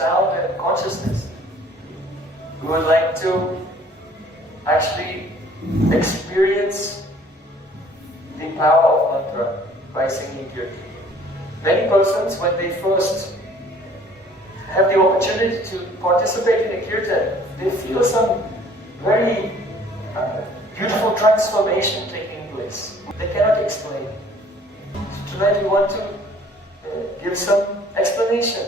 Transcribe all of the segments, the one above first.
sound and consciousness, who would like to actually experience the power of mantra by singing Kirtan. Many persons, when they first have the opportunity to participate in a Kirtan, they feel some very beautiful transformation taking place. They cannot explain. So tonight we want to give some explanation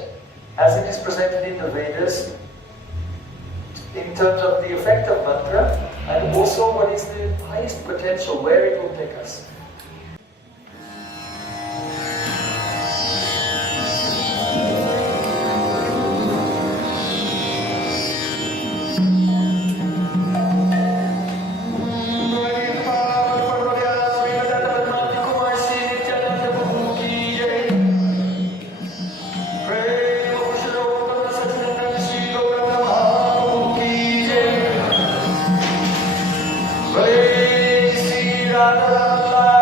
as it is presented in the Vedas in terms of the effect of mantra and also what is the highest potential, where it will take us. Hare Krishna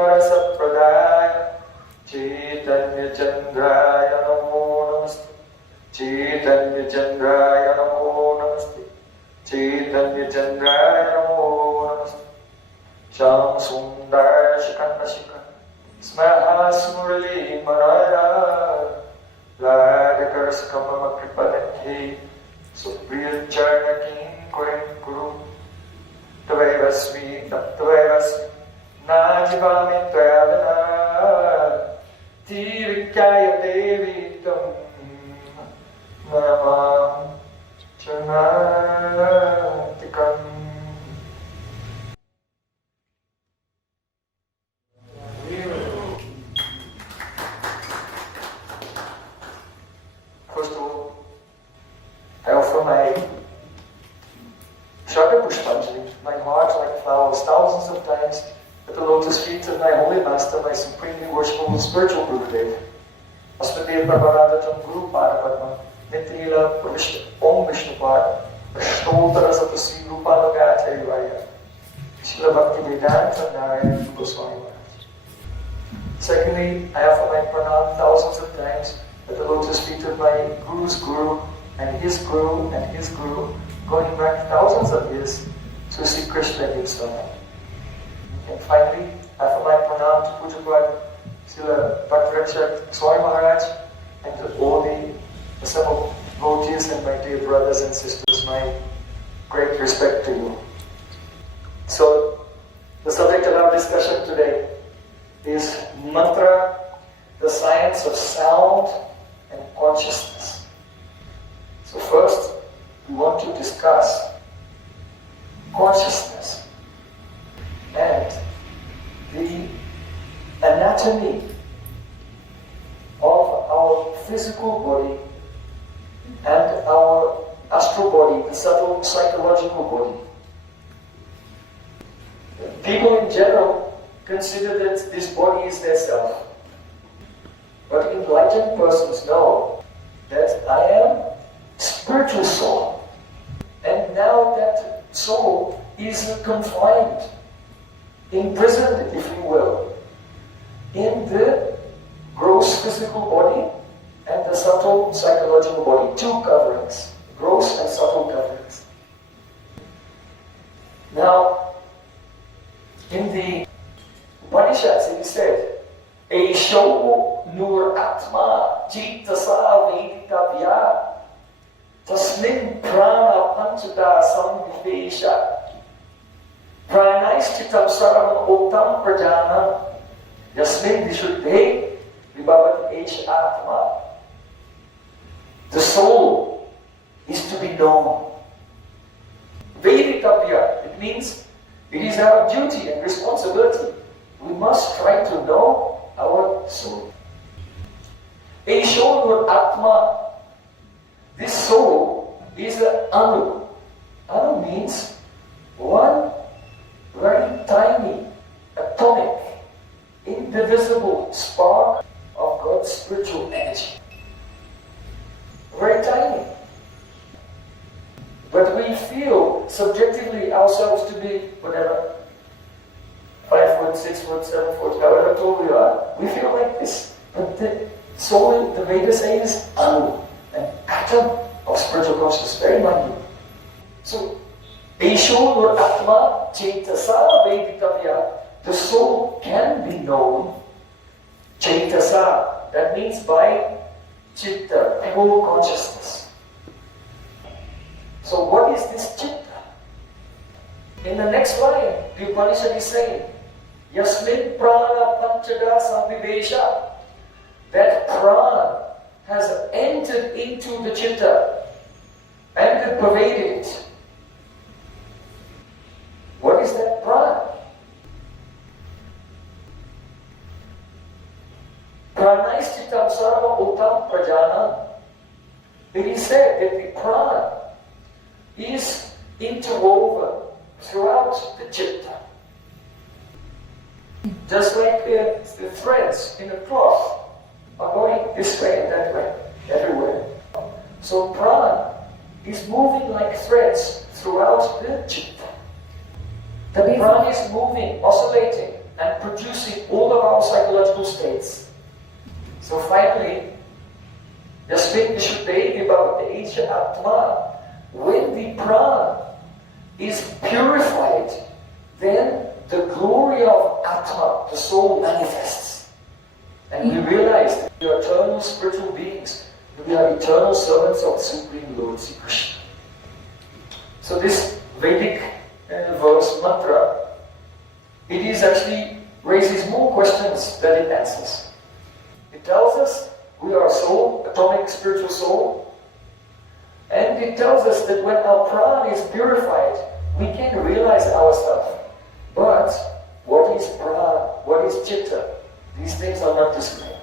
Rasapradaya Chaitanya Chandraya Namo Namaste Chaitanya Chandraya Namo Namaste Chaitanya Chandraya Namo Namaste Sham Sundar Shikanda Shikanda Smaha Smurali Maraya Radhakar Skapama Kripadanti Supriya Charna King Kuren Guru Tavaivasmi Tavaivasmi Najivami Tvayadana Tirikaya Devi Tam Namam Chanatikam. First of all, I offer my Shabda Brahman, my heart like flowers, thousands of times at the lotus feet of my holy master, my supremely worshipful spiritual Gurudev. Asmati Prabhu Guru Padma, Nitrila Om Vishnupad, Ashtotara Satasri Rupa Gata Yuvaya, Srila Bhakti Vedanta Narayana Goswami Maharaj. Secondly, I offer my pranam thousands of times at the lotus feet of my Guru's Guru and his Guru and his Guru, going back thousands of years to Sri Krishna himself. And finally, I offer my pranam to Pujapad Srila Bhakti Swami Maharaj and to all the assembled devotees and my dear brothers and sisters, my great respect to you. So, the subject of our discussion today is mantra, the science of sound and consciousness. So first, we want to discuss consciousness and the anatomy of our physical body and our astral body, the subtle psychological body. People in general consider that this body is their self. But enlightened persons know that I am spiritual soul. And now that soul is confined, imprisoned, if you will, in the gross physical body and the subtle psychological body. Two coverings, gross and subtle coverings. Now, in the Upanishads it is said, Esho nur atma jitasa veditavya tasmin prana panchada samvivesha pranaistitam sarvam otam prajana yasmin vishuddhe vibhavati esha atma. The soul is to be known. Veditavya, it means it is our duty and responsibility. We must try to know our soul. Esho atma. This soul is an anu. Anu means one very tiny, atomic, indivisible spark of God's spiritual energy. Very tiny. But we feel subjectively ourselves to be whatever, 5 foot, 6 foot, 7 foot, however tall we are, we feel like this. But the soul, the Vedas say, is anu, an atom of spiritual consciousness, very minute. So, Esho nur atma chaitasa veditavya. The soul can be known, chaitasa, that means by chitta, pure consciousness. So what is this chitta? In the next line, the Upanishad is saying, Yasmin prana panchada samvivesha. That prana has entered into the chitta and pervaded it. What is that prana? Pranaistitam sarva uttam prajana. It is said that the prana is interwoven throughout the chitta. Just like the threads in a cloth are going this way and that way, everywhere. So prana is moving like threads throughout the chitta. The prana is moving, oscillating, and producing all of our psychological states. So finally, Yasmin Vishuddhe Bhagavate Atma, when the prana is purified, then the glory of Atma, the soul, manifests. And we realize that we are eternal spiritual beings. We are eternal servants of the Supreme Lord, Sri Krishna. So this Vedic verse, mantra, it is actually raises more questions than it answers. It tells us we are a soul, atomic spiritual soul, and it tells us that when our prana is purified, we can realize ourselves. But what is prana? What is chitta? These things are not described.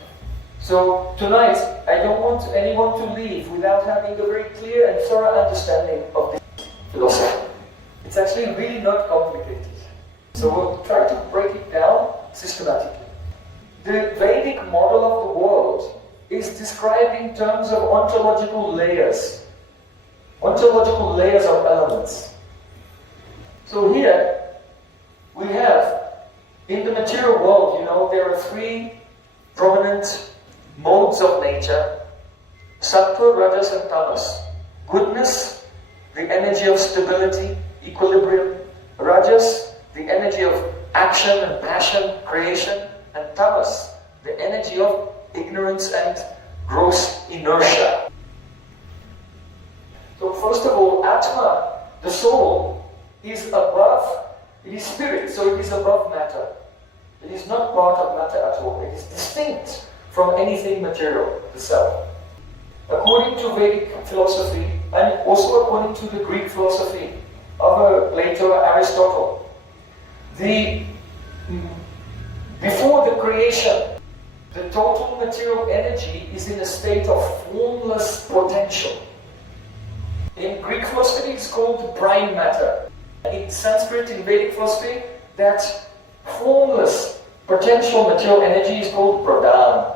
So tonight, I don't want anyone to leave without having a very clear and thorough understanding of this philosophy. It's actually really not complicated. So we'll try to break it down systematically. The Vedic model of the world is described in terms of ontological layers. Ontological layers of elements. So here, we have, in the material world, there are three prominent modes of nature: sattva, rajas, and tamas. Goodness, the energy of stability, equilibrium; rajas, the energy of action and passion, creation; and tamas, the energy of ignorance and gross inertia. So first of all, Atma, the soul, is above, it is spirit, so it is above matter. It is not part of matter at all. It is distinct from anything material, the self. According to Vedic philosophy, and also according to the Greek philosophy of Plato and Aristotle, before the creation, the total material energy is in a state of formless potential. In Greek philosophy, it's called prime matter. In Sanskrit, in Vedic philosophy, that formless potential material energy is called pradhan.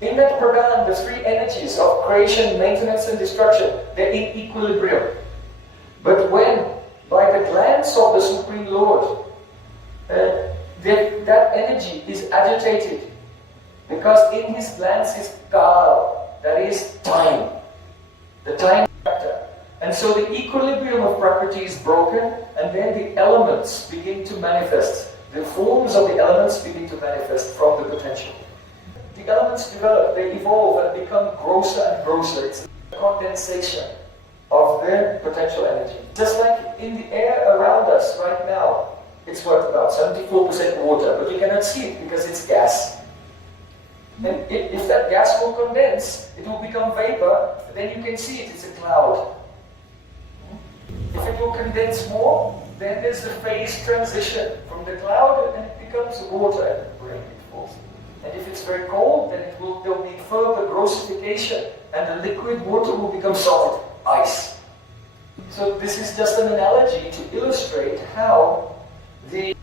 In that pradhan, the three energies of creation, maintenance, and destruction, they're in equilibrium. But when, by the glance of the Supreme Lord, that energy is agitated, because in his glance is kal, that is time, the time factor. And so the equilibrium of Prakriti is broken, and then the elements begin to manifest. The forms of the elements begin to manifest from the potential. The elements develop, they evolve and become grosser and grosser. It's a condensation of the potential energy. Just like in the air around us right now, it's what, about 74% water, but you cannot see it because it's gas. And if that gas will condense, it will become vapor, then you can see it, it's a cloud. If it will condense more, then there's the phase transition from the cloud and it becomes water and rain it falls. And if it's very cold, then there'll be further grossification and the liquid water will become solid, ice. So this is just an analogy to illustrate how the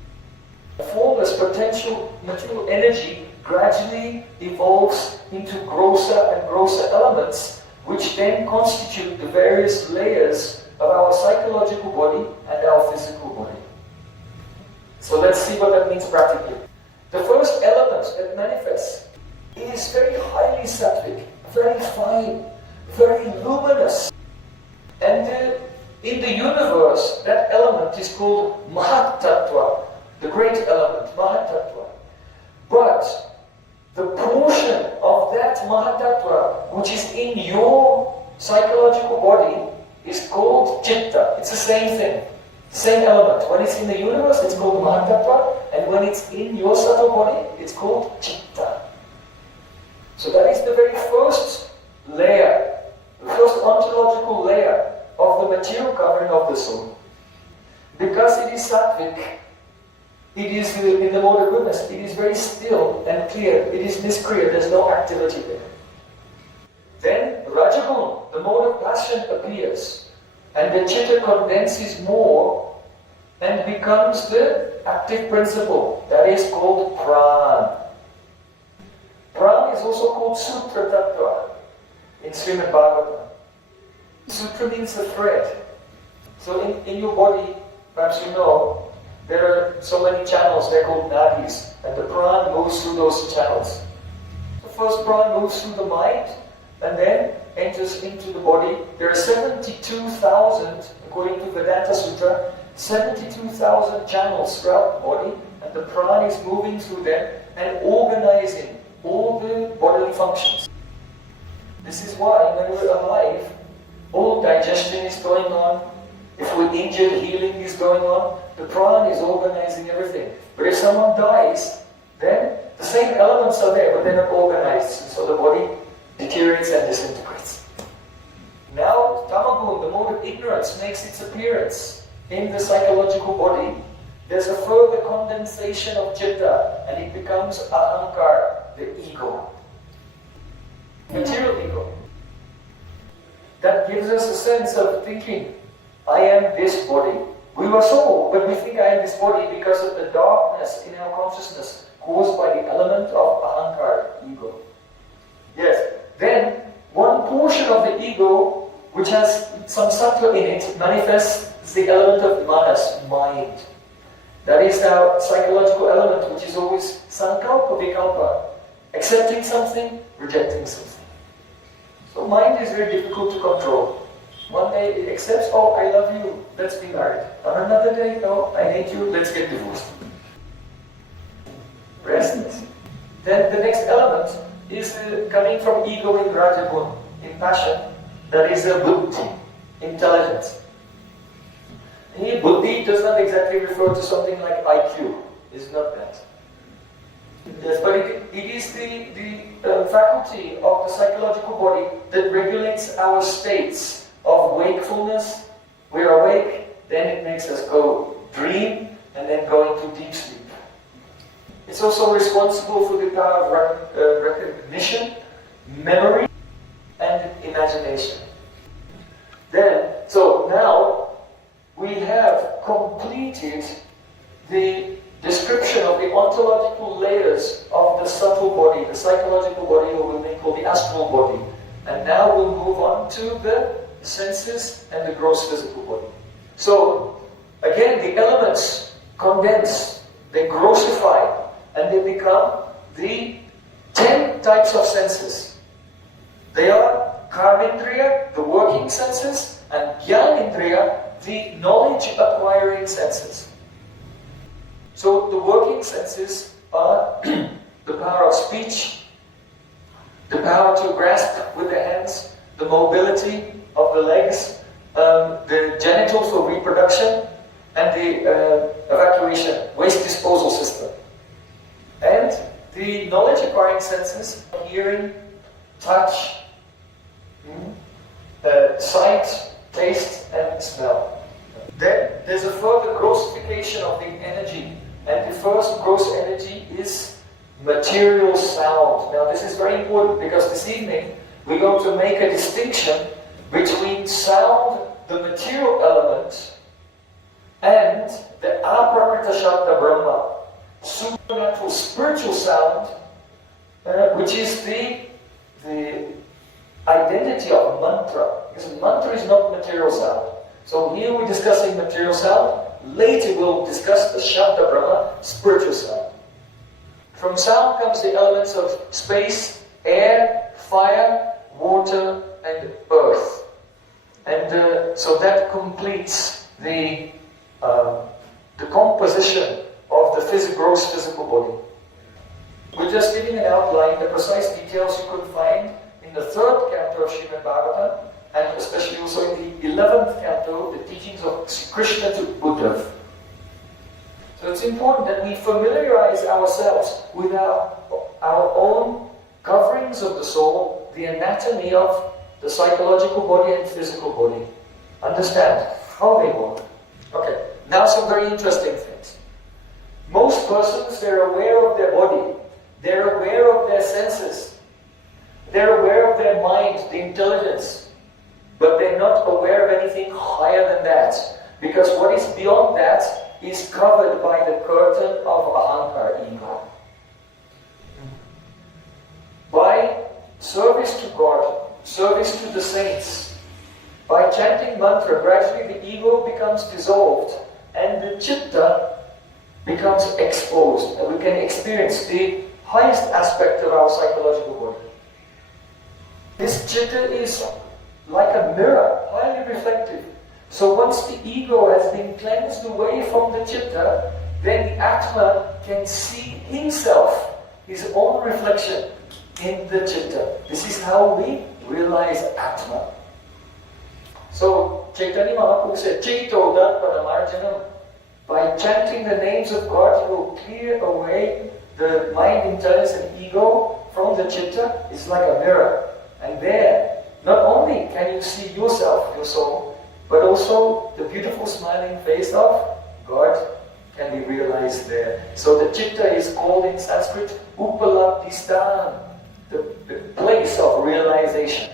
formless potential material energy gradually evolves into grosser and grosser elements, which then constitute the various layers of our psychological body and our physical body. So let's see what that means practically. The first element that manifests is very highly sattvic, very fine, very luminous. And in the universe, that element is called Mahatattva, the great element, Mahatattva. But the portion of that Mahatattva which is in your psychological body is called Chitta. It's the same thing, same element. When it's in the universe, it's called Mahatattva, and when it's in your subtle body, it's called Chitta. So that is the very first layer, the first ontological layer of the material covering of the soul. Because it is sattvic, it is in the mode of goodness, it is very still and clear, it is niskriya, there's no activity there. Then Rajagun, the mode of passion, appears, and the chitta condenses more and becomes the active principle, that is called Pran. Pran is also called Sutra Tattva in Srimad Bhagavatam. Sutra means a thread. So in your body, perhaps you know, There are so many channels, they're called nadis, and the prana moves through those channels. The first prana moves through the mind, and then enters into the body. There are 72,000, according to Vedanta Sutra, 72,000 channels throughout the body, and the prana is moving through them and organizing all the bodily functions. This is why when we're alive, all digestion is going on. If we're injured, healing is going on. The prana is organizing everything. But if someone dies, then the same elements are there, but they're not organized. So the body deteriorates and disintegrates. Now, tamagun, the mode of ignorance, makes its appearance in the psychological body. There's a further condensation of citta, and it becomes ahankar, the ego. Material ego. That gives us a sense of thinking, I am this body. We were soul, but we think I am this body because of the darkness in our consciousness caused by the element of ahankar, ego. Yes, then one portion of the ego, which has some sattva in it, manifests the element of manas, mind. That is our psychological element, which is always sankalpa, vikalpa, accepting something, rejecting something. So mind is very difficult to control. One day it accepts, oh, I love you, let's be married. On another day, no, I hate you, let's get divorced. Restless. Then the next element is coming from ego in rajagun, in passion, that is a buddhi, intelligence. Here, buddhi does not exactly refer to something like IQ, it's not that. Yes, but it is the faculty of the psychological body that regulates our states of wakefulness. We're awake, then it makes us go dream, and then go into deep sleep. It's also responsible for the power of recognition, memory, and imagination. So now we have completed the description of the ontological layers of the subtle body, the psychological body, or we may call the astral body. And now we'll move on to the senses and the gross physical body. So, again, the elements condense, they grossify, and they become the 10 types of senses. They are karmendriya, the working senses, and jnanendriya, the knowledge-acquiring senses. So the working senses are the power of speech, the power to grasp with the hands, the mobility of the legs, the genitals for reproduction, and the evacuation, waste disposal system. And the knowledge-acquiring senses, hearing, touch, sight, taste, and smell. Then there's a further grossification of the energy. And the first gross energy is material sound. Now this is very important because this evening we're going to make a distinction between sound, the material element, and the aprakrita Shabda Brahman, supernatural spiritual sound, which is the identity of mantra. Because mantra is not material sound. So here we're discussing material sound. Later we'll discuss the Shabda Brahman, spiritual sound. From sound comes the elements of space, air, fire, water, and earth. And so that completes the composition of the gross physical body. We're just giving an outline. The precise details you could find in the 3rd canto of Srimad Bhagavatam, and especially also in the 11th canto, the teachings of Sri Krishna to Gurudev. So it's important that we familiarize ourselves with our own coverings of the soul, the anatomy of the psychological body and physical body. Understand how they work. Okay, now some very interesting things. Most persons, they're aware of their body, they're aware of their senses, they're aware of their mind, the intelligence, but they're not aware of anything higher than that, because what is beyond that is covered by the curtain of ahankar, ego. By service to God, service to the saints, by chanting mantra, gradually the ego becomes dissolved and the citta becomes exposed and we can experience the highest aspect of our psychological body. This chitta is like a mirror, highly reflective. So once the ego has been cleansed away from the chitta, then the Atma can see himself, his own reflection in the chitta. This is how we realize Atma. So Chaitanya Mahaprabhu said, Chaito Darpanamarjanam. By chanting the names of God, you will clear away the mind, intelligence and ego from the chitta. It's like a mirror. And there, not only can you see yourself, your soul, but also the beautiful smiling face of God can be realized there. So the chitta is called in Sanskrit Upalabdhistan, the place of realization.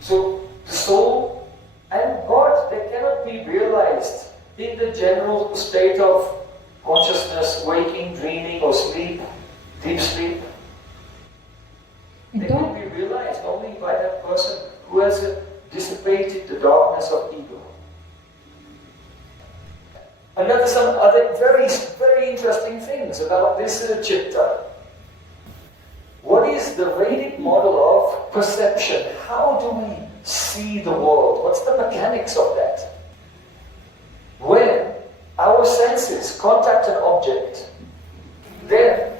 So the soul and God, they cannot be realized in the general state of consciousness, waking, dreaming or sleep, deep sleep. They can be realized only by that person who has dissipated the darkness of ego. Some other very, very interesting things about this chitta. What is the Vedic model of perception? How do we see the world? What's the mechanics of that? When our senses contact an object, then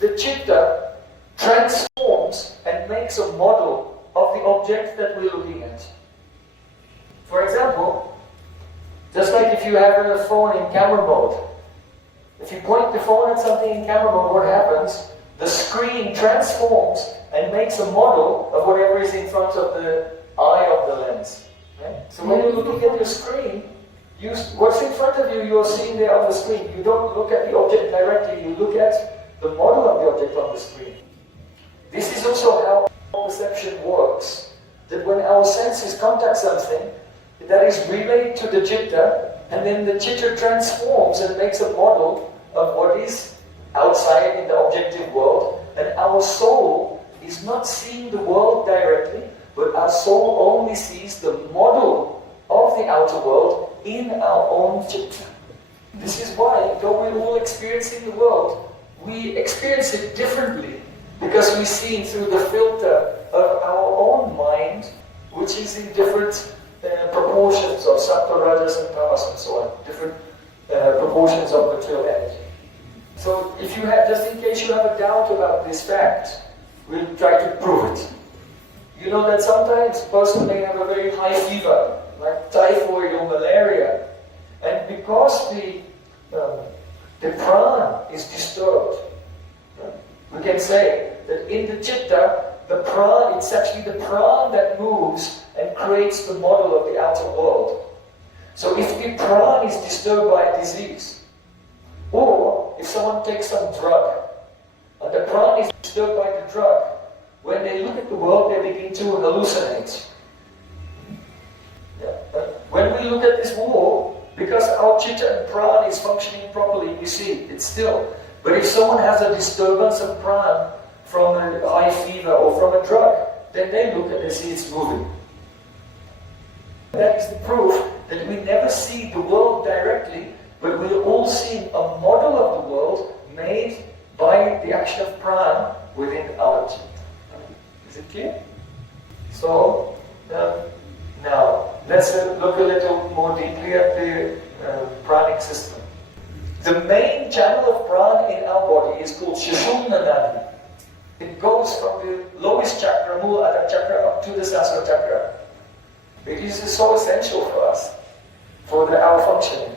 the chitta transforms and makes a model of the object that we're looking at. For example, just like if you have a phone in camera mode, if you point the phone at something in camera mode, what happens? The screen transforms and makes a model of whatever is in front of the eye of the lens. Right? So when you're looking at your screen, what's in front of you, you're seeing there on the screen. You don't look at the object directly, you look at the model of the object on the screen. This is also how perception works. That when our senses contact something, that is relayed to the chitta, and then the chitta transforms and makes a model of what is outside in the objective world, and our soul is not seeing the world directly, but our soul only sees the model of the outer world in our own chitta. This is why, though we're all experiencing the world, we experience it differently, because we see it through the filter of our own mind, which is in different proportions of sattva, rajas and tamas and so on, different proportions of material energy. So if you have, just in case you have a doubt about this fact, we'll try to prove it. You know that sometimes a person may have a very high fever, like typhoid or malaria, and because the prana is disturbed, we can say that in the chitta, the prana, it's actually the prana that moves and creates the model of the outer world. So if the prana is disturbed by a disease, or if someone takes some drug, and the prana is disturbed by the drug, when they look at the world, they begin to hallucinate. Yeah. When we look at this wall, because our chitta and prana is functioning properly, we see it's still. But if someone has a disturbance of prana from a high fever or from a drug, then they look and they see it's moving. That is the proof that we never see the world directly, but we're all seeing a model of the world made by the action of prana within our chitta. Is it clear? So, now, let's look a little more deeply at the pranic system. The main channel of prana in our body is called Sushumna Nadi. It goes from the lowest chakra, Muladhara chakra, up to the Sahasrara chakra. It is so essential for us, for our functioning.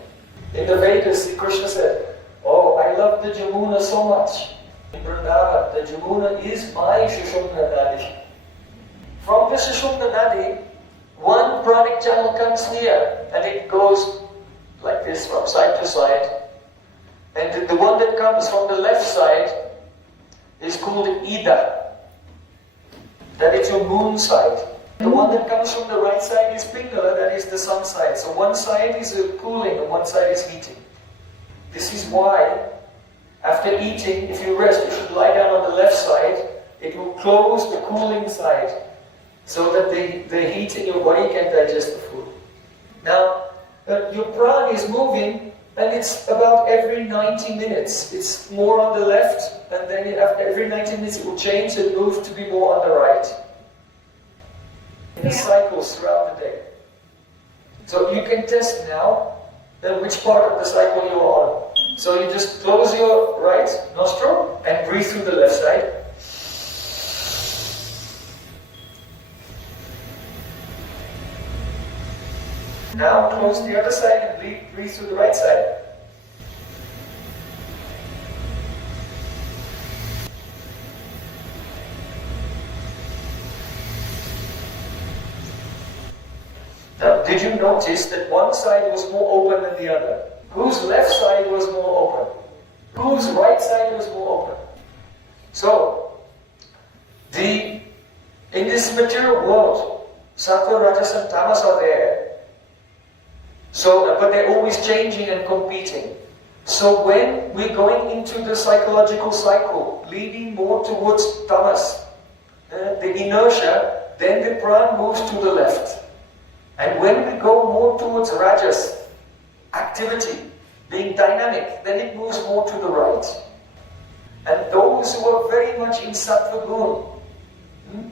In the Vedas, Sri Krishna said, "Oh, I love the Jamuna so much. In Vrindavan, the Jamuna is my Sushumna Nadi." From the Sushumna Nadi, one pranic channel comes here, and it goes like this from side to side. And the one that comes from the left side is called Ida. That is your moon side. The one that comes from the right side is Pingala, that is the sun side. So one side is cooling and one side is heating. This is why, after eating, if you rest, you should lie down on the left side. It will close the cooling side, so that the heat in your body can digest the food. Now, your prana is moving And it's about every 90 minutes. It's more on the left, and then every 90 minutes it will change and move to be more on the right. In a cycles throughout the day. So you can test now which part of the cycle you're on. So you just close your right nostril and breathe through the left side. Now close the other side and breathe through the right side. Now, did you notice that one side was more open than the other? Whose left side was more open? Whose right side was more open? So, in this material world, Sattva, Rajas and Tamas are there. So, but they're always changing and competing. So when we're going into the psychological cycle, leading more towards Tamas, the inertia, then the prana moves to the left. And when we go more towards Rajas, activity, being dynamic, then it moves more to the right. And those who are very much in Sattva Gun,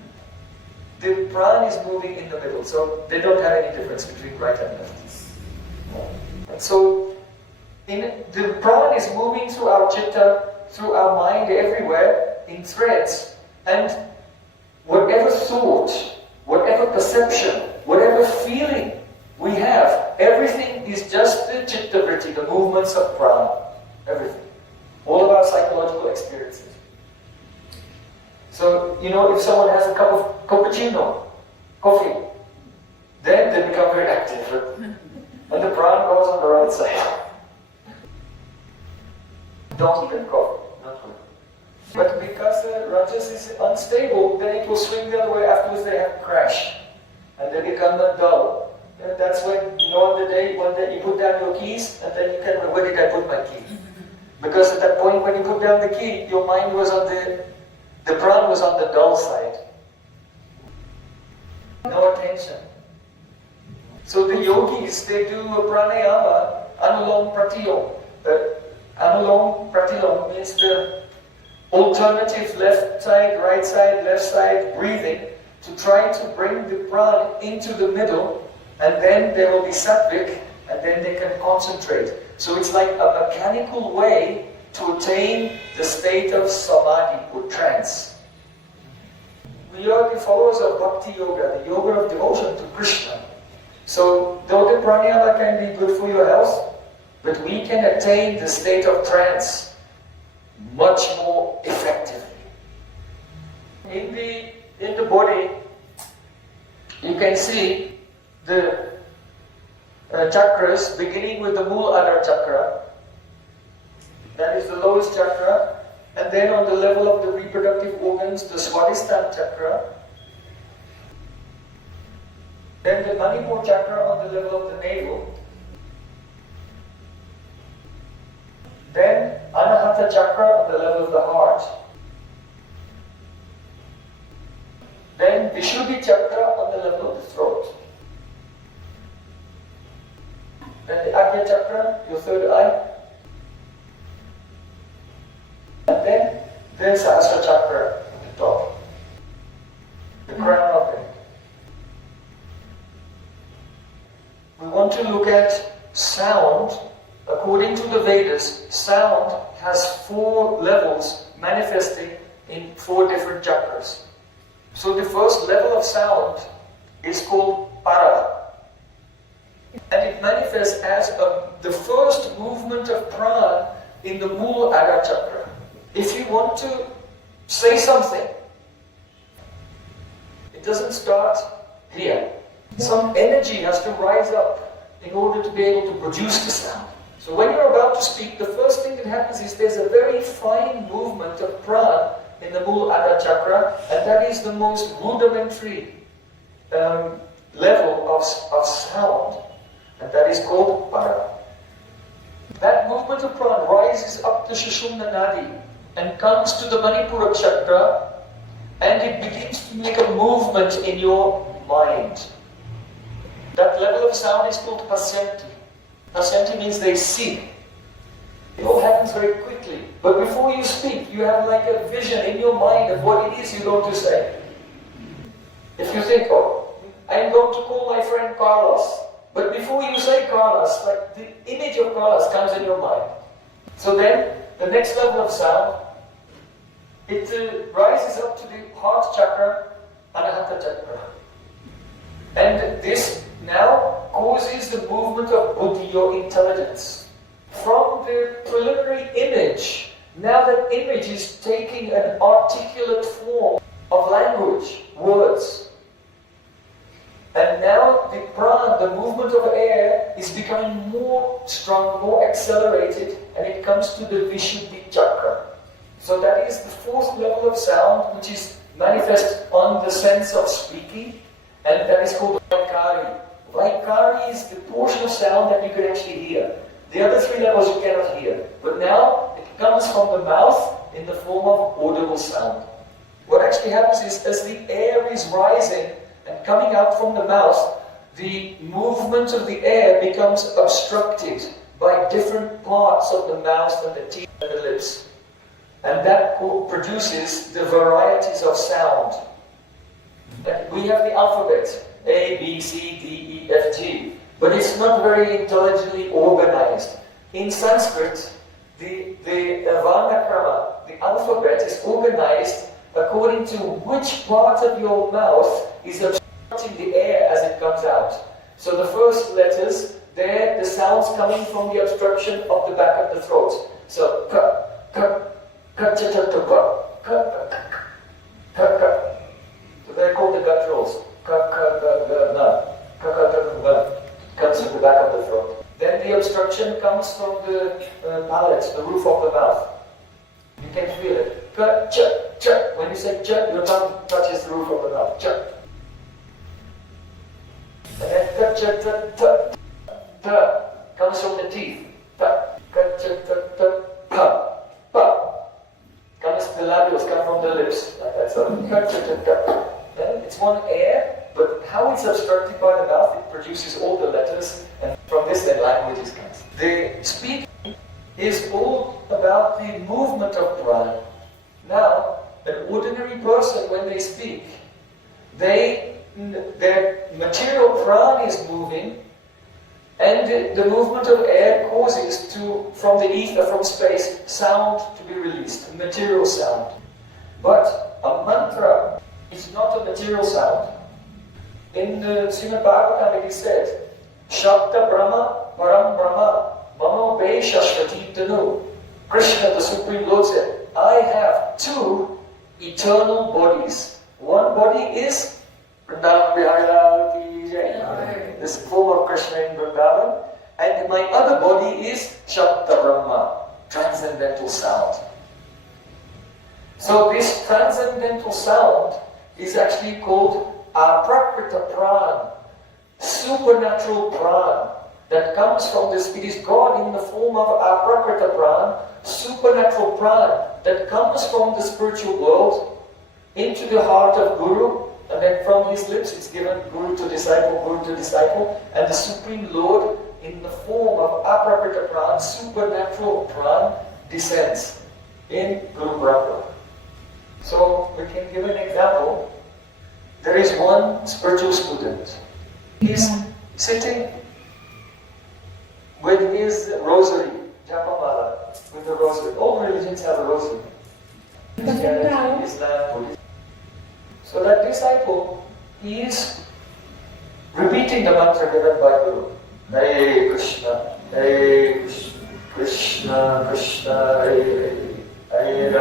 the prana is moving in the middle, so they don't have any difference between right and left. And so, the prana is moving through our chitta, through our mind, everywhere, in threads, and whatever thought, whatever perception, whatever feeling we have, everything is just the chitta vritti, the movements of prana. Everything. All of our psychological experiences. So, if someone has a cup of cappuccino, coffee, then they become very active. And the prana goes on the right side. Don't drink coffee, not good. But because the rajas is unstable, then it will swing the other way. Afterwards they have a crash. And they become dull. And that's when, on the day, one day you put down your keys, and then you can remember, where did I put my key? Because at that point when you put down the key, your mind was on the prana was on the dull side. No attention. So the yogis, they do a pranayama, anulom pratilom. Anulom pratilom means the alternative left side, left side breathing to try to bring the prana into the middle, and then there will be sattvic, and then they can concentrate. So it's like a mechanical way to attain the state of samadhi or trance. We are the followers of bhakti yoga, the yoga of devotion to Krishna. So, though the pranayama can be good for your health, but we can attain the state of trance much more effectively. In the body, you can see the chakras beginning with the Mooladhara chakra. That is the lowest chakra. And then on the level of the reproductive organs, the Swadhisthana chakra. Then the Manipur chakra on the level of the navel. Then Anahata chakra on the level of the heart. Then Vishuddhi chakra on the level of the throat. Then the Agya chakra, your third eye. And then the Sahasra chakra at the top. The crown of it. We want to look at sound. According to the Vedas, sound has 4 levels manifesting in 4 different chakras. So the first level of sound is called para. And it manifests as the first movement of prana in the Mooladhara chakra. If you want to say something, it doesn't start here. Some energy has to rise up in order to be able to produce the sound. So when you're about to speak, the first thing that happens is there's a very fine movement of prana in the Mooladhara chakra, and that is the most rudimentary level of sound, and that is called para. That movement of prana rises up the Sushumna Nadi and comes to the Manipura chakra, and it begins to make a movement in your mind. That level of sound is called pasyanti. Pasyanti means they see. It all happens very quickly. But before you speak, you have like a vision in your mind of what it is you're going to say. If you think, oh, I'm going to call my friend Carlos. But before you say Carlos, like the image of Carlos comes in your mind. So then, the next level of sound, it rises up to the heart chakra, anahata chakra. And this now causes the movement of buddhi, your intelligence. From the preliminary image, now that image is taking an articulate form of language, words. And now the prana, the movement of air, is becoming more strong, more accelerated, and it comes to the Vishuddhi chakra. So that is the fourth level of sound, which is manifest on the sense of speaking, and that is called Vaikari. Vaikari is the portion of sound that you can actually hear. The other three levels you cannot hear. But now it comes from the mouth in the form of audible sound. What actually happens is, as the air is rising and coming out from the mouth, the movement of the air becomes obstructed by different parts of the mouth and the teeth and the lips. And that produces the varieties of sound. We have the alphabet, A, B, C, D, E, F, G. But it's not very intelligently organized. In Sanskrit, the Varnakrama, the alphabet, is organized according to which part of your mouth is obstructing the air as it comes out. So the first letters, there, the sound's coming from the obstruction of the back of the throat. So, ka, ka, ka, cha, cha, ta, ka, ka, ka, ka, ka. So they're called the gutturals. Ka, ka, ka, ga, na, ka, ka, ka, ga. Comes from the back of the throat. Then the obstruction comes from the palate, the roof of the mouth. You can feel it. Ka, cha, cha. When you say cha, your tongue touches the roof of the mouth. Cha. And then ka, cha, ta, ta, ta comes from the teeth. Ta, ka, cha, ta, ta, pa, pa. Comes the labials come from the lips. Like that. So ka, cha, ta, ta. Then it's one air. But how it's obstructed by the mouth, it produces all the letters, and from this then languages comes. The speaking is all about the movement of prana. Now, an ordinary person, when they speak, their material prana is moving, and the movement of air causes from the ether, from space, sound to be released, material sound. But a mantra is not a material sound. In the Srimad Bhagavatam it is said, Shabda Brahman, Param Brahma, Mano Be Shashvati Tanu. Krishna, the Supreme Lord, said, I have two eternal bodies. One body is Vrindavan Bihari Ki Jai, this form of Krishna in Vrindavan, and my other body is Shabda Brahman, transcendental sound. So this transcendental sound is actually called Aprakrita Pran, supernatural Pran, that comes from this. It is God in the form of Aprakrita Pran, supernatural Pran, that comes from the spiritual world into the heart of Guru, and then from his lips it's given Guru to disciple, and the Supreme Lord in the form of Aprakrita Pran, supernatural Pran, descends in Guru Brahma. So we can give an example. There is one spiritual student. He's sitting with his rosary, Japamala, with the rosary. All religions have a rosary. Christianity, Islam, Buddhism. So that disciple, he is repeating the mantra given by Guru. Hare Krishna, Hare Krishna, Krishna Krishna, Hare Hare,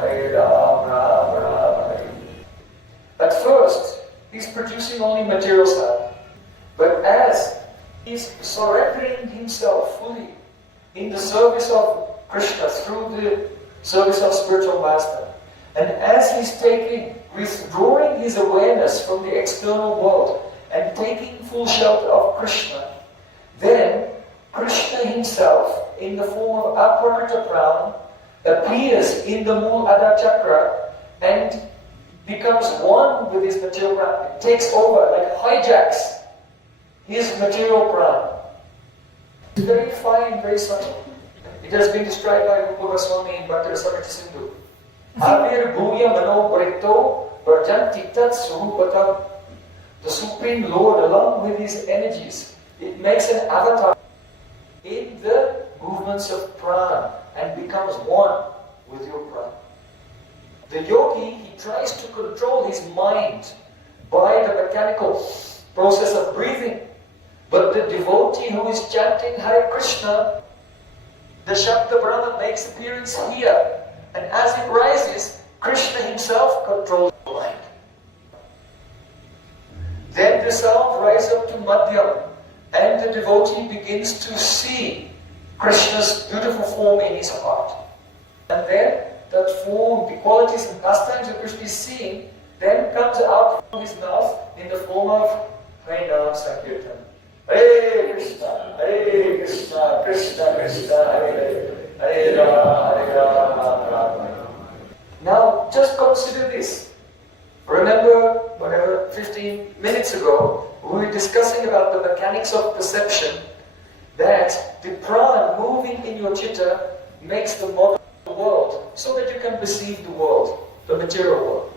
Hare Ram, Ram Ram, Hare. At first, he's producing only material sound. But as he's surrendering himself fully in the service of Krishna through the service of spiritual master, and as he's withdrawing his awareness from the external world and taking full shelter of Krishna, then Krishna himself, in the form of Aprakrita Pran, appears in the Mooladhara chakra and becomes one with his material prana. It takes over, like hijacks his material prana. It's very fine, very subtle. It has been described by Rupa Goswami in Bhattara Samrita Sindhu. Avir Bhuya Mano Brito Prajanti Tat Surupatam. The Supreme Lord, along with his energies, it makes an avatar in the movements of prana and becomes one with your prana. The yogi, he tries to control his mind by the mechanical process of breathing. But the devotee who is chanting Hare Krishna, the Shabda Brahman makes appearance here. And as it rises, Krishna himself controls the mind. Then the sound rises up to Madhyam, and the devotee begins to see Krishna's beautiful form in his heart. And then that form, the qualities and pastimes that Krishna is seeing, then comes out from his mouth in the form of Harinama San Kirtana. Hare Krishna, Krishna Krishna, Hare Hare, Hare Rama, Rama, Rama. Now, just consider this. Remember, 15 minutes ago, we were discussing about the mechanics of perception, that the prana moving in your chitta makes the model of the world, so that you can perceive the world, the material world.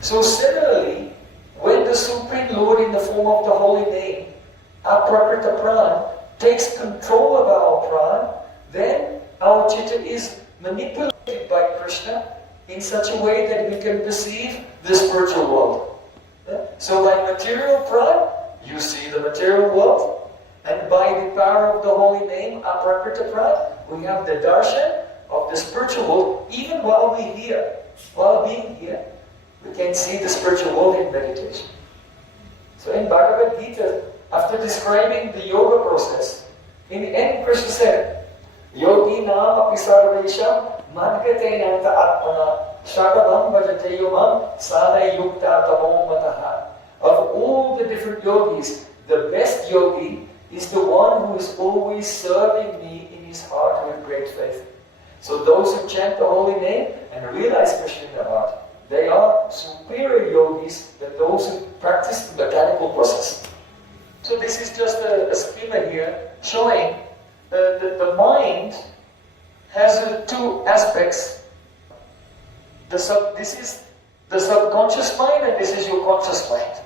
So similarly, when the Supreme Lord in the form of the holy name, Aprakrita Prana, takes control of our prana, then our chitta is manipulated by Krishna in such a way that we can perceive the spiritual world. So by material prana, you see the material world, and by the power of the holy name, Aprakrita Prana, we have the darshan of the spiritual world, even while we're here. While being here, we can see the spiritual world in meditation. So in Bhagavad Gita, after describing the yoga process, in the end Krishna said, Yogi nam apisarvesham madgatenanta atmana shagavam bhajate yomam sana yukta tamo mataha. Of all the different yogis, the best yogi is the one who is always serving me in his heart with great faith. So those who chant the holy name and realize Krishna in their heart, they are superior yogis than those who practice the mechanical process. So this is just a schema here showing that the mind has two aspects. This is the subconscious mind and this is your conscious mind.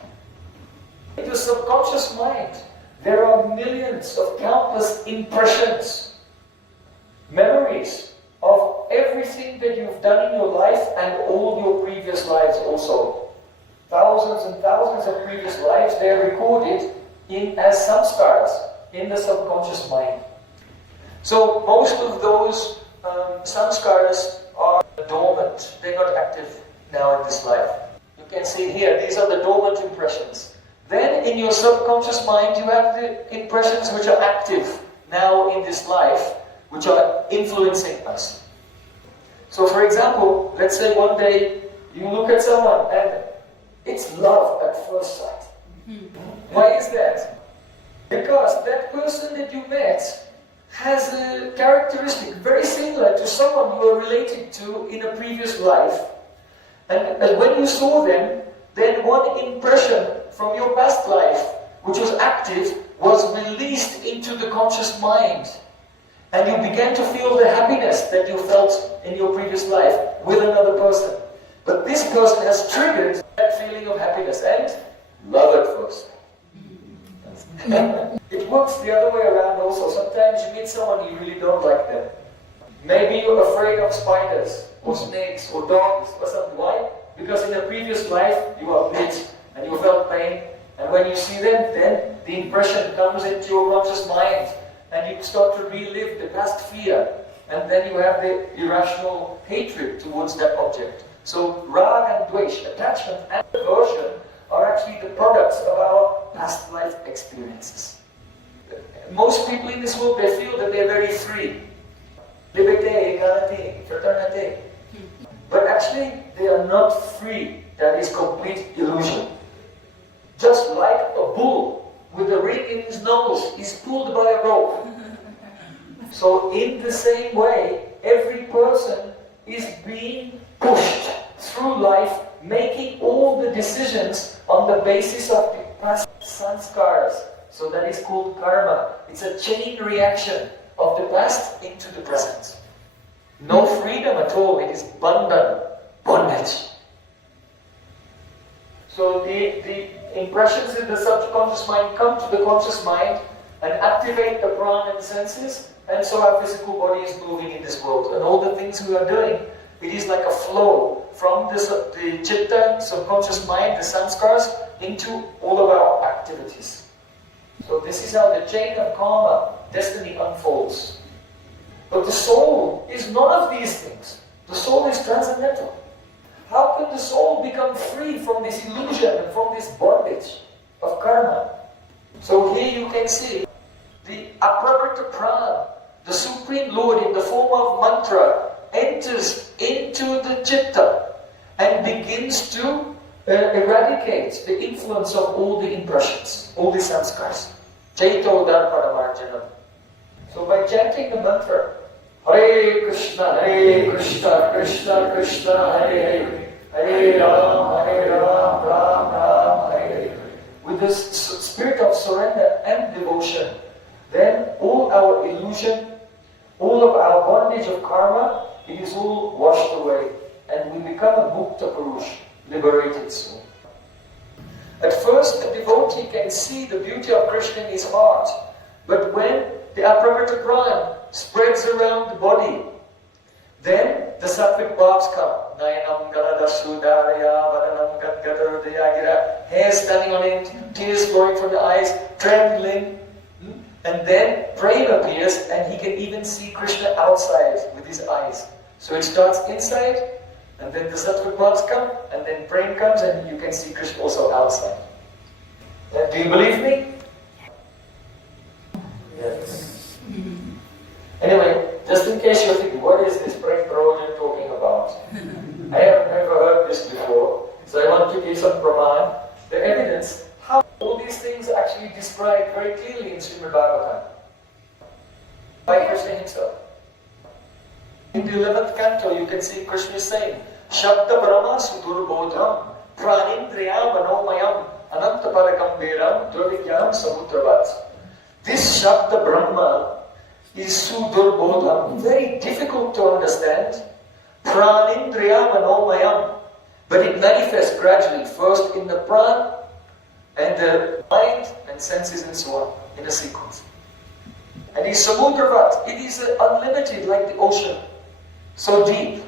In the subconscious mind, there are millions of countless impressions, memories of everything that you've done in your life and all your previous lives also. Thousands and thousands of previous lives, they are recorded as samskaras in the subconscious mind. So most of those samskaras are dormant. They're not active now in this life. You can see here, these are the dormant impressions. Then in your subconscious mind you have the impressions which are active now in this life, which are influencing us. So for example, let's say one day you look at someone and it's love at first sight. Why is that? Because that person that you met has a characteristic very similar to someone you are related to in a previous life. And when you saw them, then one impression from your past life, which was active, was released into the conscious mind. And you began to feel the happiness that you felt in your previous life with another person. But this person has triggered that feeling of happiness and love at first. It works the other way around also. Sometimes you meet someone you really don't like them. Maybe you're afraid of spiders or snakes or dogs or something. Why? Because in a previous life you are bit and you felt pain, and when you see them, then the impression comes into your conscious mind and you start to relive the past fear, and then you have the irrational hatred towards that object. So rag and dvesh, attachment and aversion, are actually the products of our past life experiences. Most people in this world, they feel that they're very free. Liberté, égalité, fraternité. But actually, they are not free. That is complete illusion. Just like a bull with a ring in his nose is pulled by a rope. So in the same way, every person is being pushed through life, making all the decisions on the basis of the past sanskars. So that is called karma. It's a chain reaction of the past into the present. No freedom at all, it is bandhan, bondage. So the impressions in the subconscious mind come to the conscious mind and activate the prana and senses, and so our physical body is moving in this world. And all the things we are doing, it is like a flow from the chitta, subconscious mind, the sanskars, into all of our activities. So this is how the chain of karma, destiny unfolds. But the soul is none of these things. The soul is transcendental. How can the soul become free from this illusion and from this bondage of karma? So here you can see the aprakrita prana, the Supreme Lord in the form of mantra, enters into the chitta and begins to eradicate the influence of all the impressions, all the samskars. Chaito darpanamarjanam. So by chanting the mantra, Hare Krishna, Krishna Krishna, Hare Hare, Hare Ram, Ram, Hare Hare, with this spirit of surrender and devotion, then all our illusion, all of our bondage of karma, it is all washed away, and we become a mukta purush, liberated soul. At first, the devotee can see the beauty of Krishna in his heart, but when the aprakrita prana spreads around the body, then the sattvic bhavs come. Nayanam ganadasudaraya vadanam gadgadardaya, hair standing on it, tears flowing from the eyes, trembling. And then Prem appears, and he can even see Krishna outside with his eyes. So it starts inside, and then the sattvic bhavs come, and then Prem comes, and you can see Krishna also outside. Do you believe me? Yes. Anyway, just in case you're thinking, what is this Prem Prayojan talking about? I have never heard this before, so I want to give some pramana, the evidence, how all these things are actually described very clearly in Srimad Bhagavatam by Krishna himself. In the 11th canto, you can see Krishna saying, Shabda Brahman sudurbodham, pranindriyam manomayam, anantaparagambhiram, durvigyam samudravat. This Shabda Brahman is sudurbodham, very difficult to understand. Pranindriyam manomayam, but it manifests gradually, first in the pran, and the mind and senses and so on, in a sequence. And is samudravat, it is unlimited like the ocean, so deep.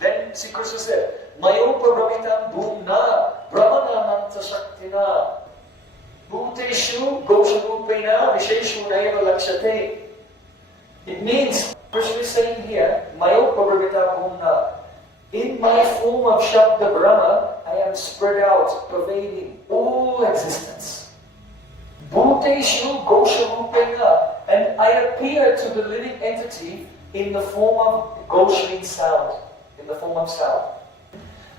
Then Sri Krishna said, Mayopa brahmitam bhumna brahmana manta shaktina bhuteshu gosharupena visheshu naiva lakshate. It means, Krishna is saying here, Mayopa brahmita bhumna, in my form of Shabda Brahma, I am spread out, pervading all existence. Bhuteshu gosharupena, and I appear to the living entity in the form of Ghosh means sound, in the form of sound.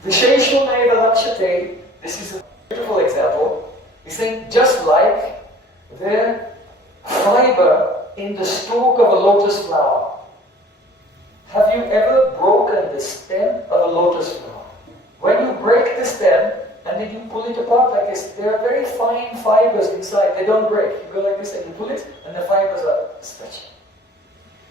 Visheshu naiva lakshate, this is a beautiful example. He's saying, just like the fiber in the stalk of a lotus flower. Have you ever broken the stem of a lotus flower? When you break the stem and then you pull it apart like this, there are very fine fibers inside. They don't break. You go like this and you pull it, and the fibers are stretchy.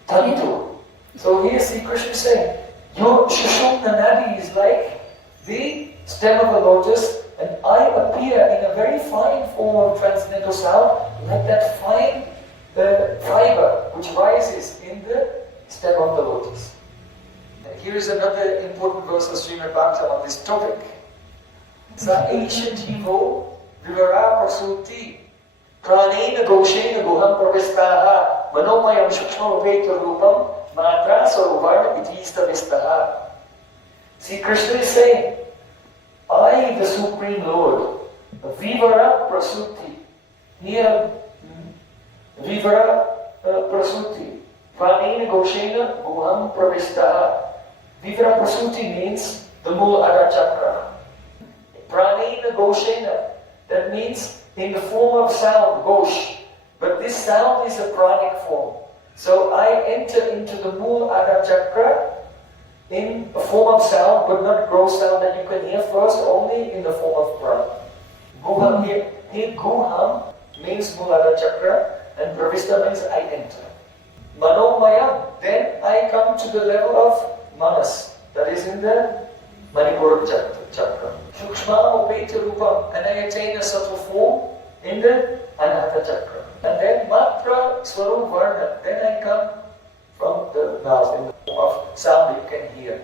Tantu. So here Sri Krishna is saying, your Shushumna Nadi is like the stem of a lotus, and I appear in a very fine form of transcendental sound, like that fine fiber which rises in the stem of the lotus. And here is another important verse of Srimad Bhagavatam on this topic. Sa ancient jivo vivara prasuti pranena goshena guham pravestaha manomayam shukshma veta rupam matra saruvarna itista vistaha. See, Krishna is saying, I, the Supreme Lord, vivara prasuti, here vivara prasuti, pranena goshena guham pravestaha. Vivara prasuti means the Mooladhara chakra. Pranena goshena, that means in the form of sound, gosh. But this sound is a pranic form. So I enter into the Mooladhara chakra in a form of sound, but not gross sound that you can hear first, only in the form of prana. Guham here guham means Mooladhara chakra, and pravista means I enter. Manomayam, then I come to the level of manas, that is in the Manipura chakra. Shukshma upeta rupam, and I attain a subtle form in the Anahata chakra. And then matra swarup varna, then I come from the mouth in the form of sound you can hear.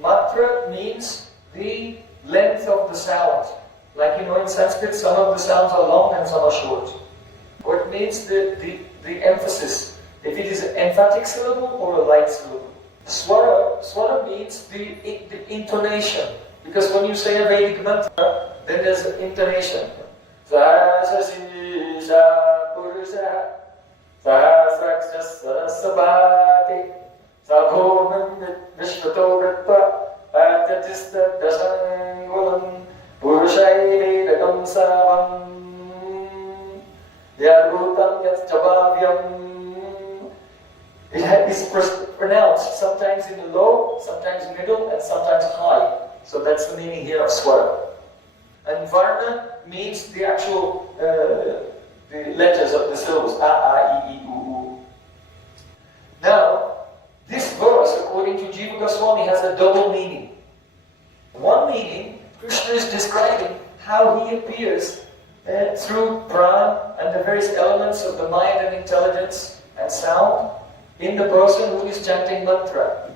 Matra means the length of the sound. Like in Sanskrit, some of the sounds are long and some are short. Or it means the emphasis. If it is an emphatic syllable or a light syllable. Swara means the intonation. Because when you say a Vedic mantra, then there's an intonation. It is pronounced sometimes in the low, sometimes middle, and sometimes high. So that's the meaning here of swara. And varna means the actual the letters of the syllables. A, I, I, U. Now, this verse, according to Jiva Goswami, has a double meaning. One meaning, Krishna is describing how he appears through prana and the various elements of the mind and intelligence and sound in the person who is chanting mantra.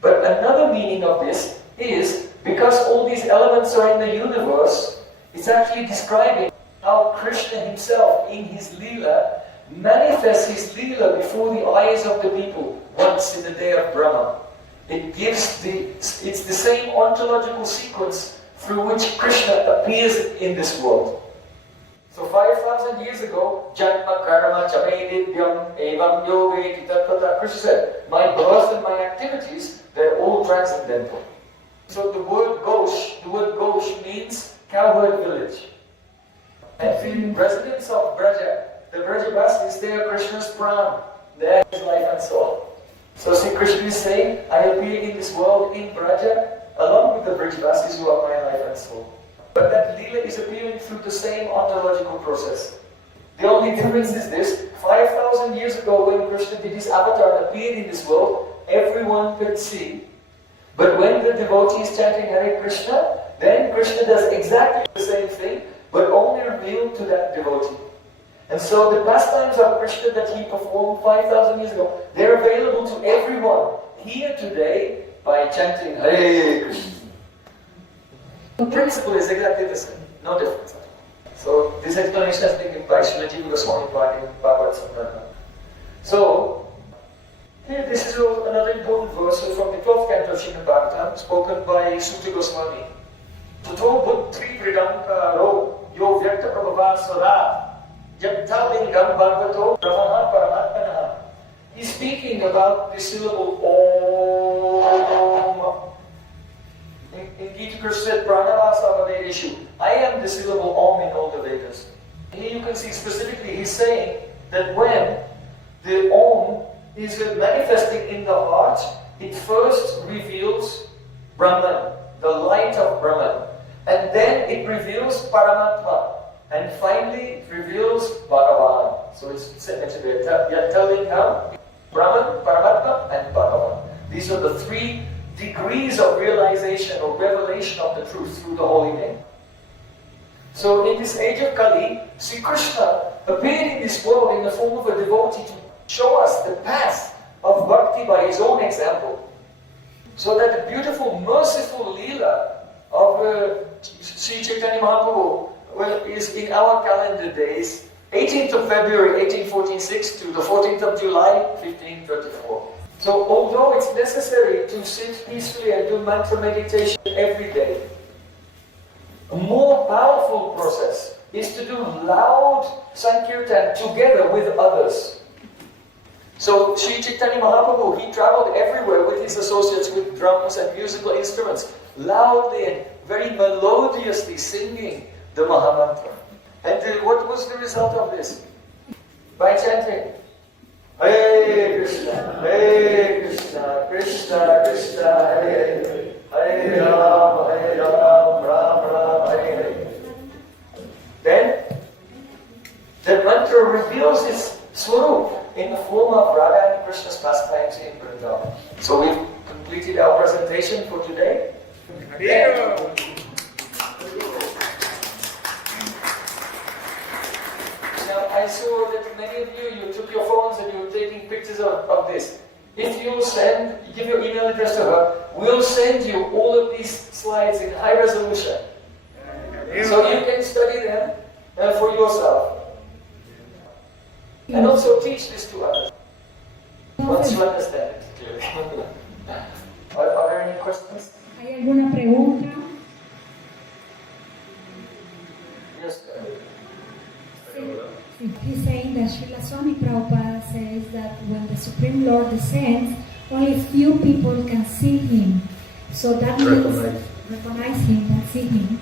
But another meaning of this is, because all these elements are in the universe, it's actually describing how Krishna himself, in his Leela, manifests his Leela before the eyes of the people once in the day of Brahma. It's the same ontological sequence through which Krishna appears in this world. So 5,000 years ago, Janma Karma Chamedidyam Evam Yoge Kitatata, Krishna said, my birth and my activities, they're all transcendental. So the word Ghosh means cowherd village. And the residents of Braja, the Brajabasis, they are Krishna's pram. They are his life and soul. So Sri Krishna is saying, I appear in this world in Braja, along with the Brajabasis who are my life and soul. But that Leela is appearing through the same ontological process. The only difference is this: 5,000 years ago, when Krishna did his avatar and appeared in this world, everyone could see. But when the devotee is chanting Hare Krishna, then Krishna does exactly the same thing, but only revealed to that devotee. And so the pastimes of Krishna that he performed 5,000 years ago, they're available to everyone here today by chanting Hare Krishna. The principle is exactly the same, no difference. So this explanation has been given by Srila Jiva Goswami in Bhagavatam. So here this is another important verse from the 12th canto of Srimad Bhagavatam, spoken by Sutta Goswami. Tato buddhi pridamkaro yo vyakta prabhava sara yatta lingam bhagavato brahmaha paramatmanaha. He's speaking about the syllable Om. In Gita, Krishna said, Pranavasa Vedeshu. I am the syllable Om in all the Vedas. Here you can see specifically, he's saying that when the Om is manifesting in the heart, it first reveals Brahman, the light of Brahman. And then it reveals Paramatma. And finally, it reveals Bhagavan. So it's mentioned there. You're telling how? Brahman, Paramatma, and Bhagavan. These are the three degrees of realization or revelation of the truth through the holy name. So in this age of Kali, Sri Krishna appeared in this world in the form of a devotee to show us the path of bhakti by his own example. So that the beautiful, merciful Leela of Sri Chaitanya Mahaprabhu is in our calendar days, 18th of February 1846 to the 14th of July 1534. So although it's necessary to sit peacefully and do mantra meditation every day, a more powerful process is to do loud Sankirtan together with others. So Sri Chaitanya Mahaprabhu, he traveled everywhere with his associates with drums and musical instruments, loudly and very melodiously singing the Maha Mantra. And what was the result of this? By chanting Hare Krishna, Krishna Krishna, Hare Hare, Hare Ram, Ram Ram, Hare Hare. Then the mantra reveals its swarup in the form of Radha and today. Now, I saw that many of you took your phones and you were taking pictures of this. If you give your email address to her, we'll send you all of these slides in high resolution. So you can study them for yourself. And also teach this to others. Once you understand it clearly. Are there any questions? ¿Hay alguna pregunta? Yes. He's saying that Srila Swami Prabhupada says that when the Supreme Lord descends, only few people can see him. So that means recognize him and see him.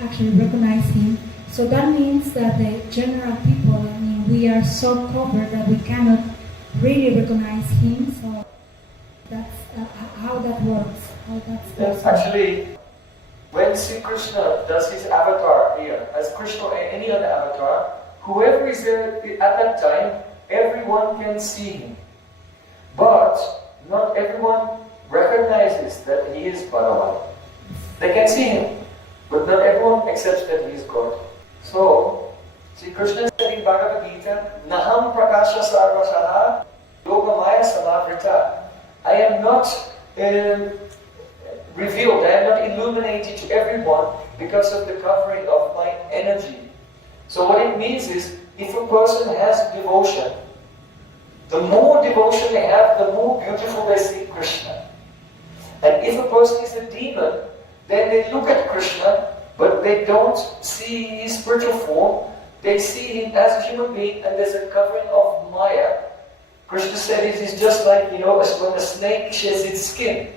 Actually recognize him. So that means that the general people, we are so covered that we cannot really recognize him. So that's how that works. Yes, actually, when Sri Krishna does his avatar here, as Krishna or any other avatar, whoever is there at that time, everyone can see him. But not everyone recognizes that he is Bhagavan. They can see him, but not everyone accepts that he is God. So, Sri Krishna said in Bhagavad Gita, Naham prakasha sarvasaha yogamaya samavrita. I am not revealed, I am not illuminated to everyone because of the covering of my energy. So what it means is, if a person has devotion, the more devotion they have, the more beautiful they see Krishna. And if a person is a demon, then they look at Krishna, but they don't see his spiritual form. They see him as a human being, and there's a covering of Maya. Krishna said it is just like, when a snake sheds its skin.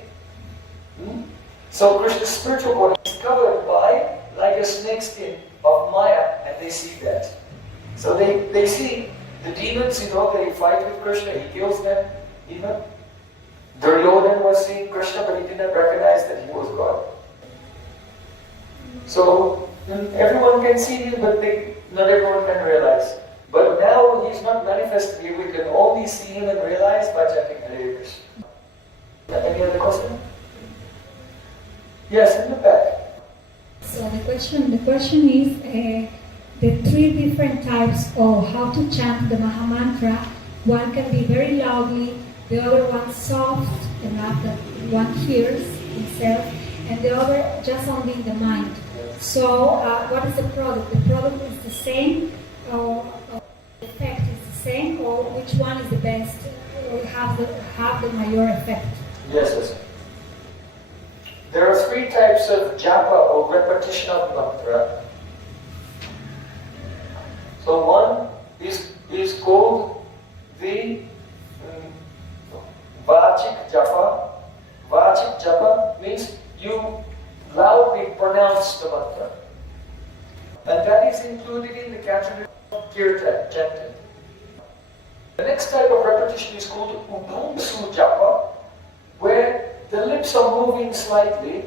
So Krishna's spiritual body is covered by, like a snake skin of Maya, and they see that. So they see the demons, they fight with Krishna, he kills them. Even Duryodhana was seeing Krishna, but he did not recognize that he was God. So everyone can see him, but not everyone can realize. But now he's not manifested here, we can only see him and realize by chanting Hare Krishna. Any other question? Yes, in the back. So the question is the three different types of how to chant the Maha Mantra. One can be very loudly, the other one soft enough that one hears himself, and the other just only in the mind. So what is the product? The product is the same, or the effect is the same, or which one is the best, or have the major effect? Yes. There are three types of japa, or repetition of mantra. So one is called the Vajik japa. Vajik japa means you loudly pronounce the mantra. And that is included in the category of Kirtan, chanting. The next type of repetition is called Ubhumsu japa, where the lips are moving slightly,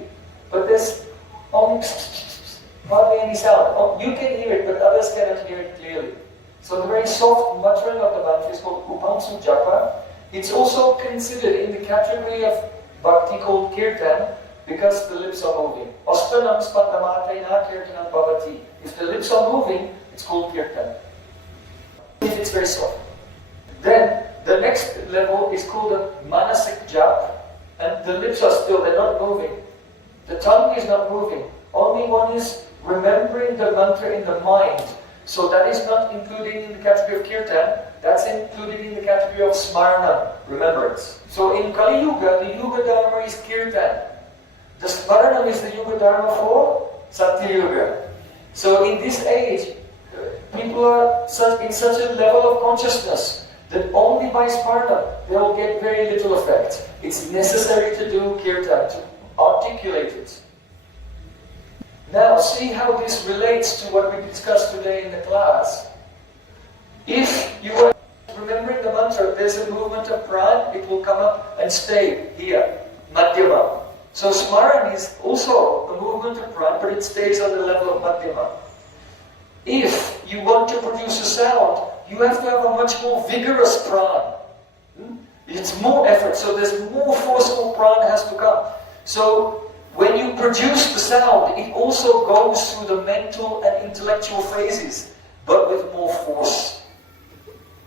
but there's hardly any sound. You can hear it, but others cannot hear it clearly. So the very soft muttering of the mantra is called Ubhumsu japa. It's also considered in the category of bhakti called Kirtan, because the lips are moving. Astanam spandamatrena kirtanam bhavati. If the lips are moving, it's called Kirtan. If it's very soft. Then the next level is called a manasik jap, and the lips are still, they're not moving. The tongue is not moving. Only one is remembering the mantra in the mind. So that is not included in the category of Kirtan, that's included in the category of Smarana, remembrance. So in Kali Yuga, the Yuga Dharma is Kirtan. The Smarana is the Yuga Dharma for Satya Yuga. So in this age, people are in such a level of consciousness that only by Smarana they will get very little effect. It's necessary to do Kirtan, to articulate it. Now see how this relates to what we discussed today in the class. If you are remembering the mantra, there's a movement of pran, it will come up and stay here, Madhyama. So Smaran is also a movement of pran, but it stays on the level of Madhyama. If you want to produce a sound, you have to have a much more vigorous pran. It's more effort, so there's more forceful pran has to come. So when you produce the sound, it also goes through the mental and intellectual phases, but with more force.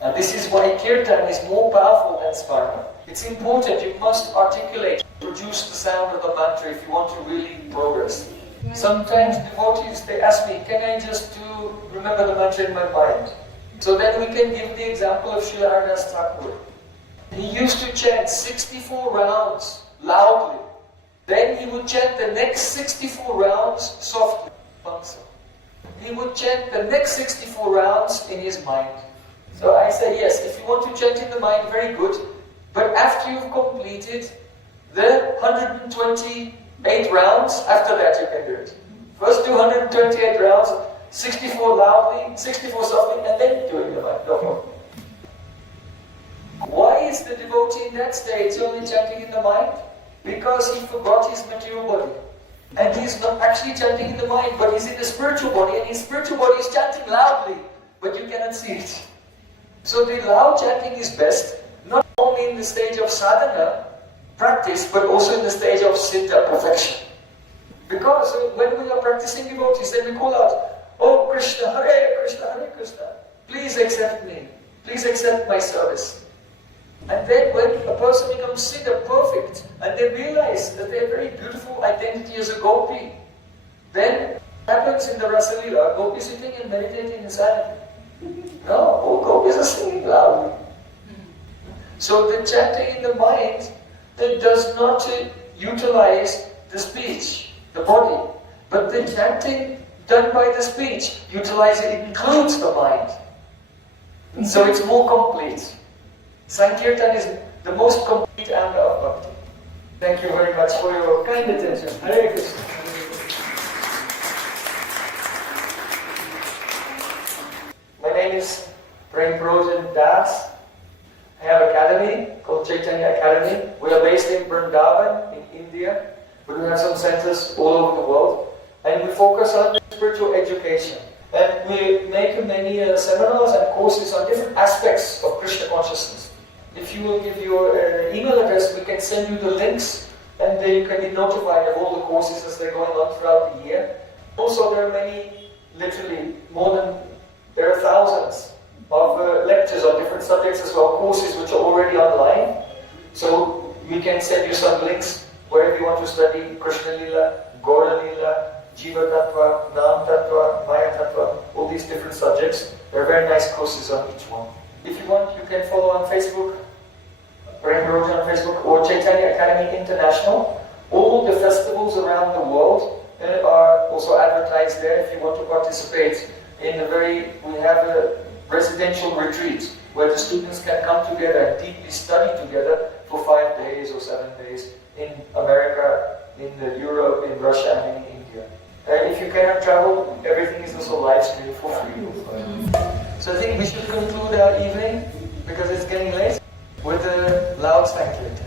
And this is why Kirtan is more powerful than Smarna. It's important, you must articulate, produce the sound of the mantra if you want to really progress. Sometimes devotees, they ask me, can I just remember the mantra in my mind? So then we can give the example of Srila Harinama Thakur. He used to chant 64 rounds loudly. Then he would chant the next 64 rounds softly. He would chant the next 64 rounds in his mind. So I say, yes, if you want to chant in the mind, very good. But after you've completed the 128 rounds, after that you can do it. First do 128 rounds, 64 loudly, 64 softly, and then do it in the mind. No problem. Why is the devotee in that stage only chanting in the mind? Because he forgot his material body. And he's not actually chanting in the mind, but he's in the spiritual body, and his spiritual body is chanting loudly, but you cannot see it. So the loud chanting is best, not only in the stage of sadhana, practice, but also in the stage of siddha, perfection. Because when we are practicing devotees, then we call out, "Oh Krishna, Hare Krishna, Hare Krishna, please accept me, please accept my service." And then when a person becomes siddha, perfect, and they realize that they have very beautiful identity as a gopi, then what happens in the Rasa Leela, gopi sitting and meditating in silence. No, all gopis are singing loudly. So the chanting in the mind that does not utilize the speech, the body, but the chanting done by the speech it includes the mind. So it's more complete. Sankirtan is the most complete anga of bhakti. Thank you very much for your kind attention. Hare Krishna. My name is Prem Prayojan Das. I have an academy called Chaitanya Academy. We are based in Vrindavan in India, but we have some centers all over the world. And we focus on spiritual education. And we make many seminars and courses on different aspects of Krishna consciousness. If you will give your email address, we can send you the links, and then you can be notified of all the courses as they're going on throughout the year. Also, there are many, literally, there are thousands of lectures on different subjects as well, courses which are already online. So we can send you some links wherever you want to study Krishna Lila, Gaura Lila, Jiva Tattva, Nam Tattva, Maya Tattva, all these different subjects. There are very nice courses on each one. If you want, you can follow on Facebook, Prem Prayojan on Facebook, or Chaitanya Academy International. All the festivals around the world are also advertised there if you want to participate in we have a residential retreat where the students can come together and deeply study together for 5 days or 7 days in America, in Europe, in Russia, and in India. If you cannot travel, everything is also live streamed for free. So I think we should conclude our evening, because it's getting late, with a loud Sankirtan.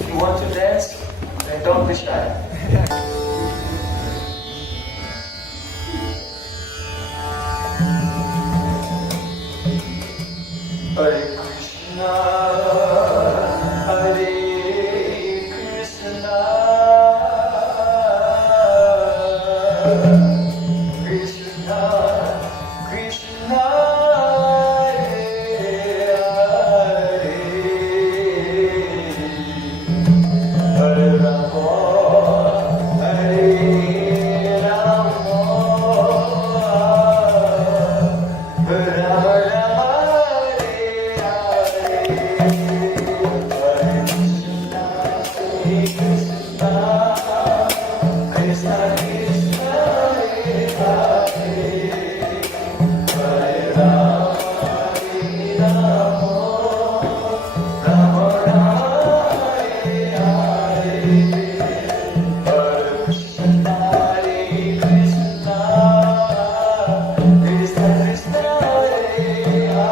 If you want to dance, then don't be shy. Hare Krishna, Hare Krishna, Krishna, Krishna, Hare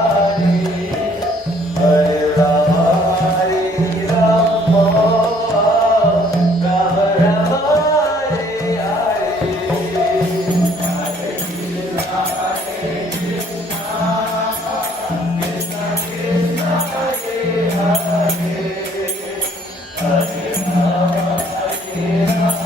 Hare, Hare Rama, Hare Rama, Rama Rama, Hare Hare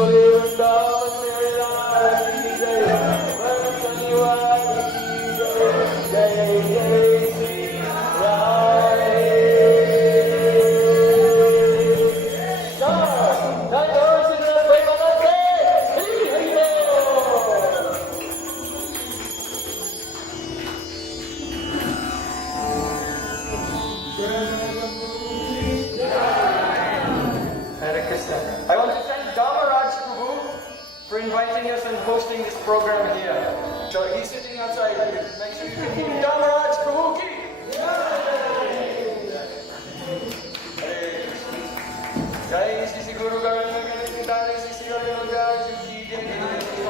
Bole Vrindavan Mera Ki Jai, Varsaniwad Ki Jai, Jai Jai Sri Radhe. Hare Krishna. I want to thank Dharmaraj Prabhu for inviting us and hosting this program here. So he's sitting outside. Make sure you can hear Dharmaraj Prabhu ki. Jai Sri Guru Govinda Jai Sri Gurudev ki Jai.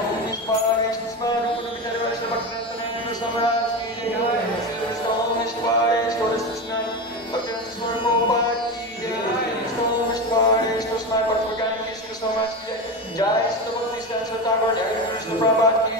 Om Nishpaya Shastra Guru Vichara Shabda Samaraj ki Jai. Om Nishpaya Shastra Bhaktan Swarma ki Jai. Om Nishpaya Shastra Bhaktan Swarma ki Jai. Jai Sri Devotee Stand Sri Krishna Prabhu